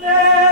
No!